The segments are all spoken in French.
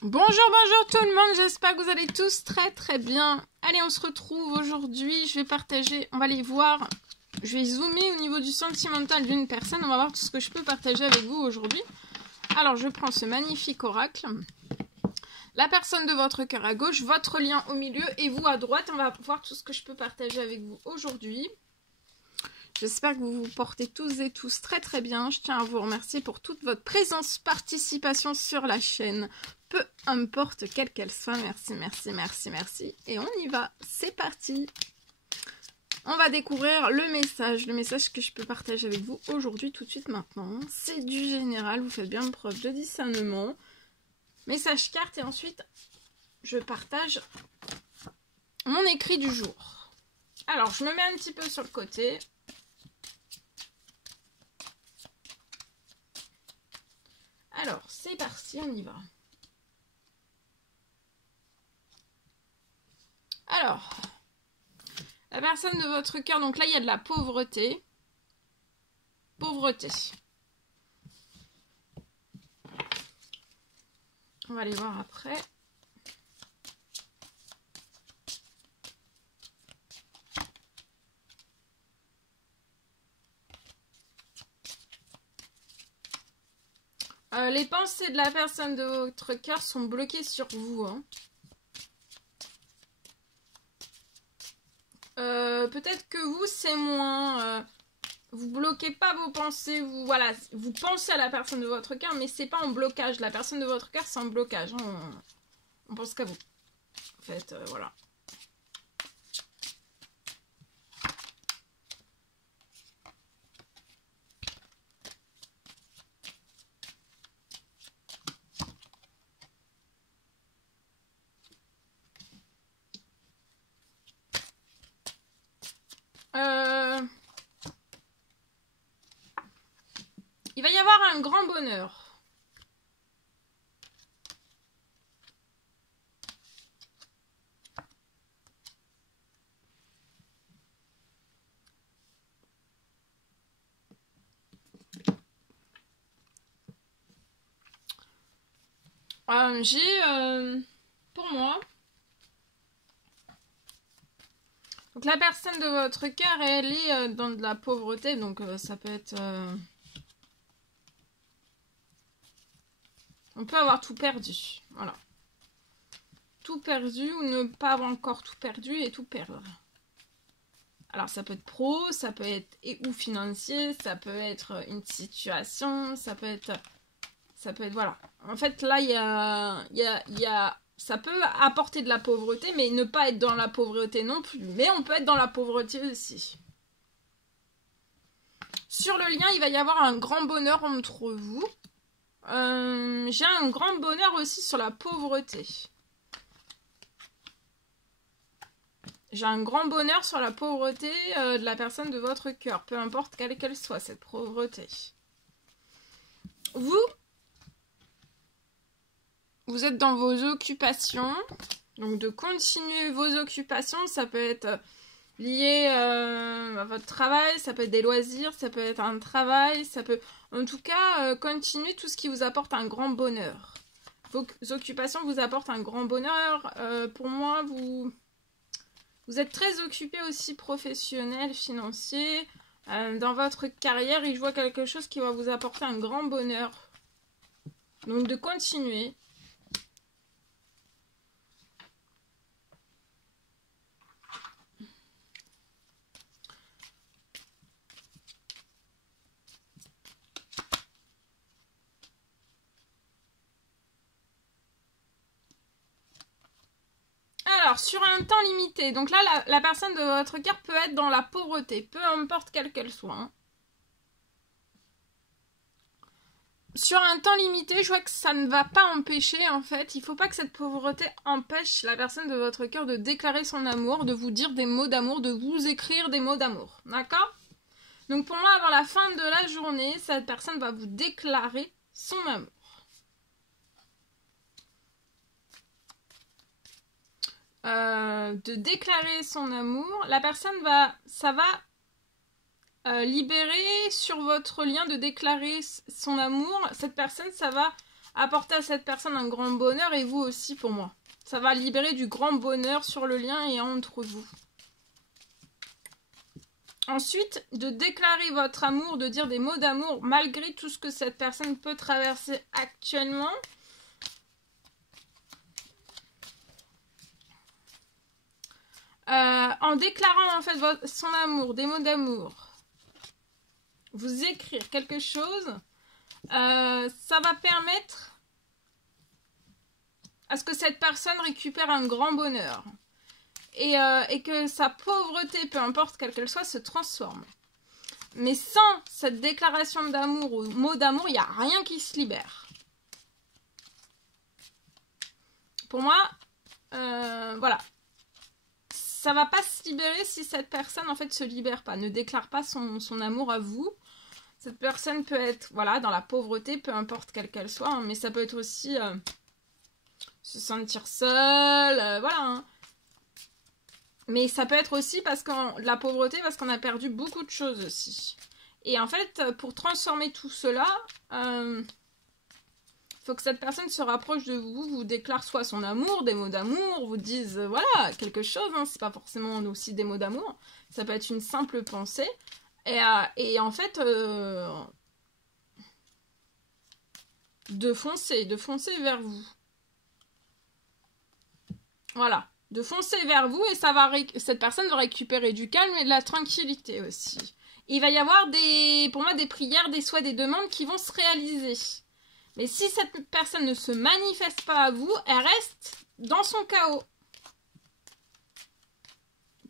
Bonjour tout le monde, j'espère que vous allez tous très bien. Allez, on se retrouve aujourd'hui, je vais partager, on va aller voir, je vais zoomer au niveau du sentimental d'une personne, on va voir tout ce que je peux partager avec vous aujourd'hui. Alors, je prends ce magnifique oracle, la personne de votre cœur à gauche, votre lien au milieu et vous à droite, on va voir tout ce que je peux partager avec vous aujourd'hui. J'espère que vous vous portez tous et tous très bien. Je tiens à vous remercier pour toute votre présence, participation sur la chaîne. Peu importe quelle qu'elle soit. Merci. Et on y va. C'est parti. On va découvrir le message que je peux partager avec vous aujourd'hui, tout de suite maintenant. C'est du général. Vous faites bien preuve de discernement. Message carte et ensuite, je partage mon écrit du jour. Alors, je me mets un petit peu sur le côté. Alors, c'est parti, on y va. Alors, la personne de votre cœur, donc là, il y a de la pauvreté. Pauvreté. On va aller voir après. Les pensées de la personne de votre cœur sont bloquées sur vous. Hein. Peut-être que vous, c'est moins... vous bloquez pas vos pensées. Vous pensez à la personne de votre cœur, mais c'est pas en blocage. La personne de votre cœur, c'est en blocage. Hein. On pense qu'à vous. En fait, voilà. Il va y avoir un grand bonheur. Pour moi... Donc la personne de votre cœur, elle est dans de la pauvreté, donc ça peut être... On peut avoir tout perdu, voilà. Tout perdu ou ne pas avoir encore tout perdu et tout perdre. Alors ça peut être pro, ça peut être ou financier, ça peut être une situation, ça peut être voilà. En fait là il y a ça peut apporter de la pauvreté, mais ne pas être dans la pauvreté non plus. Mais on peut être dans la pauvreté aussi. Sur le lien, il va y avoir un grand bonheur entre vous. J'ai un grand bonheur aussi sur la pauvreté. J'ai un grand bonheur sur la pauvreté de la personne de votre cœur. Peu importe quelle qu'elle soit, cette pauvreté. Vous êtes dans vos occupations. Donc de continuer vos occupations, ça peut être lié à votre travail, ça peut être des loisirs, ça peut être un travail, ça peut... En tout cas, continuez tout ce qui vous apporte un grand bonheur. Vos occupations vous apportent un grand bonheur. Pour moi, vous êtes très occupé aussi professionnel, financier. Dans votre carrière, et je vois quelque chose qui va vous apporter un grand bonheur. Donc de continuer. Alors, sur un temps limité, donc là, la personne de votre cœur peut être dans la pauvreté, peu importe quelle qu'elle soit. Hein. Sur un temps limité, je vois que ça ne va pas empêcher, en fait, il ne faut pas que cette pauvreté empêche la personne de votre cœur de déclarer son amour, de vous dire des mots d'amour, de vous écrire des mots d'amour, d'accord? Donc pour moi, avant la fin de la journée, cette personne va vous déclarer son amour. De déclarer son amour, la personne ça va libérer sur votre lien de déclarer son amour. Cette personne, ça va apporter à cette personne un grand bonheur et vous aussi pour moi. Ça va libérer du grand bonheur sur le lien et entre vous. Ensuite, de déclarer votre amour, de dire des mots d'amour malgré tout ce que cette personne peut traverser actuellement. En déclarant en fait son amour, des mots d'amour, vous écrire quelque chose, ça va permettre à ce que cette personne récupère un grand bonheur. Et que sa pauvreté, peu importe quelle qu'elle soit, se transforme. Mais sans cette déclaration d'amour ou mot d'amour, il n'y a rien qui se libère. Pour moi, voilà. Ça va pas se libérer si cette personne, en fait, se libère pas, ne déclare pas son amour à vous. Cette personne peut être, voilà, dans la pauvreté, peu importe quelle qu'elle soit, hein, mais ça peut être aussi se sentir seul, voilà, hein. Mais ça peut être aussi parce que la pauvreté, parce qu'on a perdu beaucoup de choses aussi. Et en fait, pour transformer tout cela, faut que cette personne se rapproche de vous, vous déclare soit son amour, des mots d'amour, vous dise, voilà, quelque chose, hein, c'est pas forcément aussi des mots d'amour, ça peut être une simple pensée. Et en fait, de foncer vers vous. Voilà. De foncer vers vous et ça va cette personne va récupérer du calme et de la tranquillité aussi. Et il va y avoir pour moi des prières, des souhaits, des demandes qui vont se réaliser. Mais si cette personne ne se manifeste pas à vous, elle reste dans son chaos.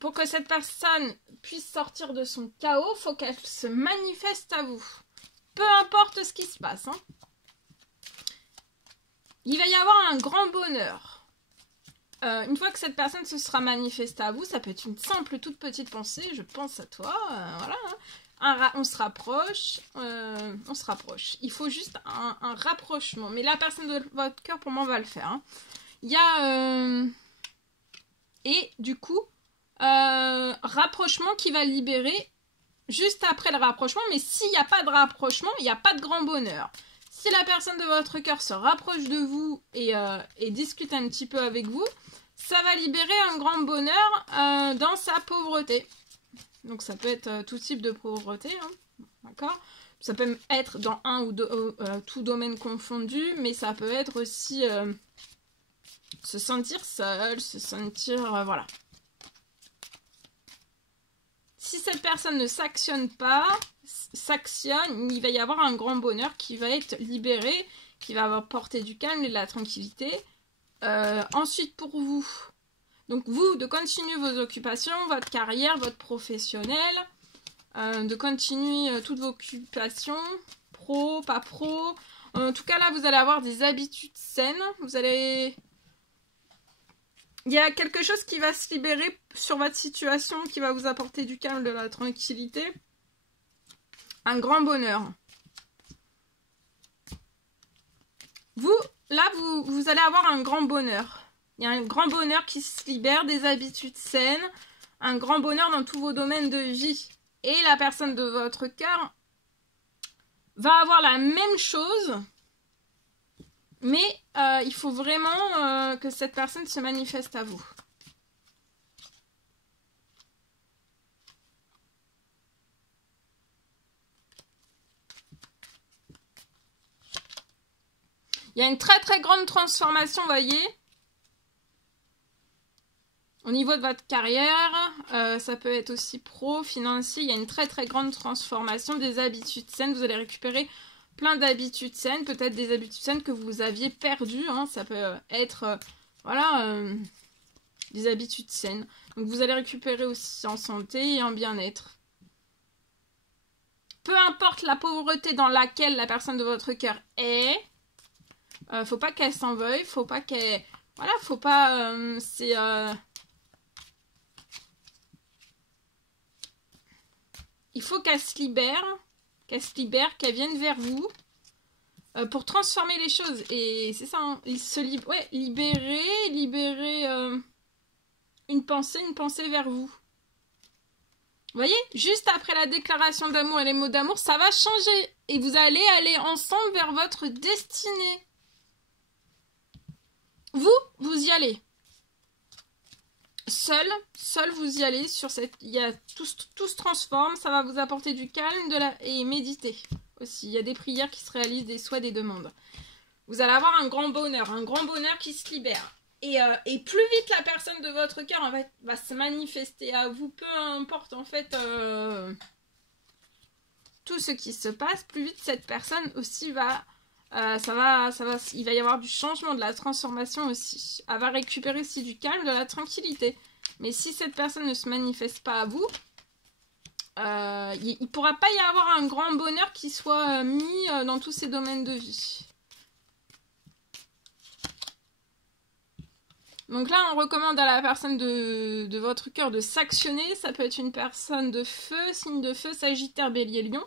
Pour que cette personne puisse sortir de son chaos, il faut qu'elle se manifeste à vous. Peu importe ce qui se passe, hein. Il va y avoir un grand bonheur. Une fois que cette personne se sera manifestée à vous, ça peut être une simple, toute petite pensée, je pense à toi, voilà. Hein. On se rapproche, Il faut juste un rapprochement. Mais la personne de votre cœur, pour moi, va le faire. Hein. Il y a... Et du coup, rapprochement qui va libérer juste après le rapprochement. Mais s'il n'y a pas de rapprochement, il n'y a pas de grand bonheur. Si la personne de votre cœur se rapproche de vous et discute un petit peu avec vous, ça va libérer un grand bonheur dans sa pauvreté. Donc ça peut être tout type de pauvreté, hein, d'accord ? Ça peut être dans un ou tout domaine confondu, mais ça peut être aussi se sentir seul, se sentir... voilà. Si cette personne ne s'actionne pas, il va y avoir un grand bonheur qui va être libéré, qui va apporter du calme et de la tranquillité. Ensuite, pour vous, donc vous, de continuer vos occupations, votre carrière, votre professionnel, de continuer toutes vos occupations, pro, pas pro. En tout cas, là, vous allez avoir des habitudes saines. Il y a quelque chose qui va se libérer sur votre situation, qui va vous apporter du calme, de la tranquillité. Un grand bonheur. Vous, là, vous allez avoir un grand bonheur. Il y a un grand bonheur qui se libère, des habitudes saines, un grand bonheur dans tous vos domaines de vie. Et la personne de votre cœur va avoir la même chose, mais il faut vraiment que cette personne se manifeste à vous. Il y a une très très grande transformation, vous voyez. Au niveau de votre carrière, ça peut être aussi pro, financier. Il y a une très très grande transformation des habitudes saines. Vous allez récupérer plein d'habitudes saines. Peut-être des habitudes saines que vous aviez perdues. Hein. Ça peut être, voilà, des habitudes saines. Donc vous allez récupérer aussi en santé et en bien-être. Peu importe la pauvreté dans laquelle la personne de votre cœur est. Faut pas qu'elle s'en veuille, faut pas qu'elle... Voilà, faut pas... Il faut qu'elle se libère, qu'elle vienne vers vous pour transformer les choses. Et c'est ça, hein, libérer une pensée vers vous. Vous voyez, juste après la déclaration d'amour et les mots d'amour, ça va changer. Et vous allez aller ensemble vers votre destinée. vous y allez. Seul vous y allez sur cette... tout se transforme, ça va vous apporter du calme et méditer aussi. Il y a des prières qui se réalisent, des souhaits, des demandes. Vous allez avoir un grand bonheur qui se libère. Et plus vite la personne de votre cœur va se manifester à vous, peu importe en fait tout ce qui se passe, plus vite cette personne aussi va... il va y avoir du changement, de la transformation aussi. Elle va récupérer aussi du calme, de la tranquillité. Mais si cette personne ne se manifeste pas à vous, il ne pourra pas y avoir un grand bonheur qui soit mis dans tous ces domaines de vie. Donc là, on recommande à la personne de votre cœur de s'actionner. Ça peut être une personne de feu, signe de feu, Sagittaire, Bélier, Lion.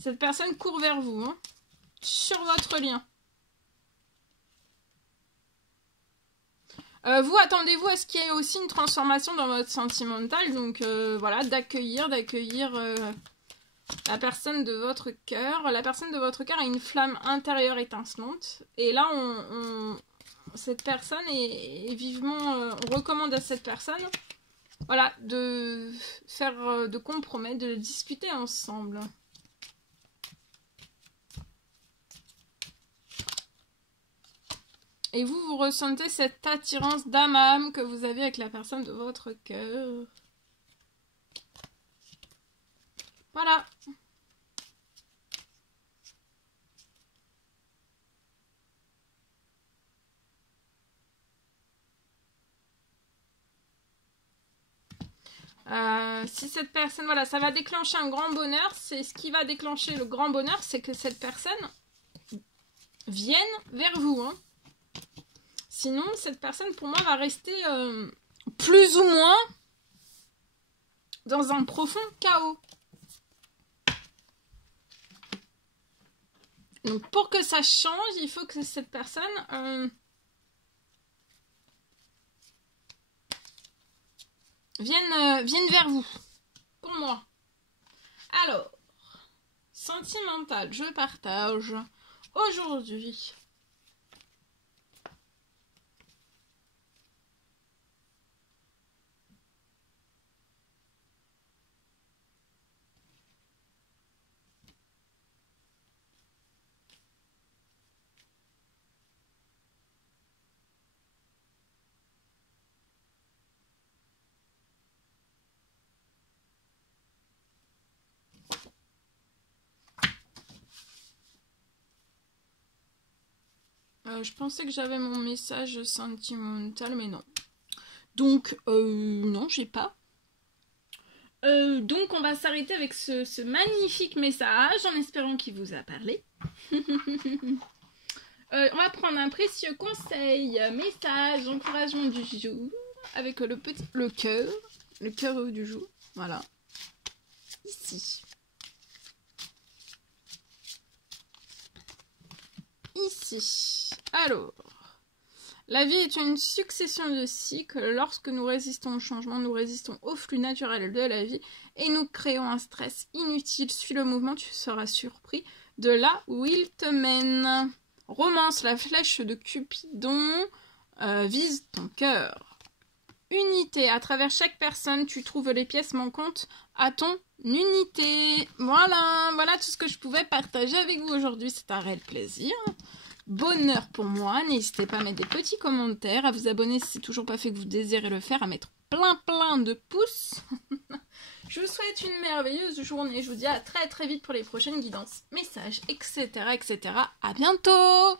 Cette personne court vers vous, hein, sur votre lien. Vous, attendez-vous à ce qu'il y ait aussi une transformation dans votre sentimental. Donc voilà, d'accueillir la personne de votre cœur. La personne de votre cœur a une flamme intérieure étincelante. Et là, cette personne est vivement... on recommande à cette personne, voilà, de compromettre, de discuter ensemble. Et vous ressentez cette attirance d'âme à âme que vous avez avec la personne de votre cœur. Voilà. Si cette personne, voilà, ça va déclencher un grand bonheur. C'est ce qui va déclencher le grand bonheur, c'est que cette personne vienne vers vous, hein. Sinon, cette personne, pour moi, va rester plus ou moins dans un profond chaos. Donc, pour que ça change, il faut que cette personne vienne vers vous. Pour moi. Alors, sentimental, je partage aujourd'hui. Je pensais que j'avais mon message sentimental, mais non. Donc, non, j'ai pas. Donc, on va s'arrêter avec ce magnifique message, en espérant qu'il vous a parlé. On va prendre un précieux conseil, message, encouragement du jour, avec le cœur du jour, voilà, ici. Ici. Alors, la vie est une succession de cycles. Lorsque nous résistons au changement, nous résistons au flux naturel de la vie et nous créons un stress inutile. Suis le mouvement, tu seras surpris de là où il te mène. Romance, la flèche de Cupidon vise ton cœur. Unité, à travers chaque personne, tu trouves les pièces manquantes à ton unité. Voilà tout ce que je pouvais partager avec vous aujourd'hui. C'est un réel plaisir. Bonheur pour moi. N'hésitez pas à mettre des petits commentaires, à vous abonner si c'est toujours pas fait que vous désirez le faire, à mettre plein de pouces. Je vous souhaite une merveilleuse journée. Je vous dis à très vite pour les prochaines guidances, messages, etc. À bientôt!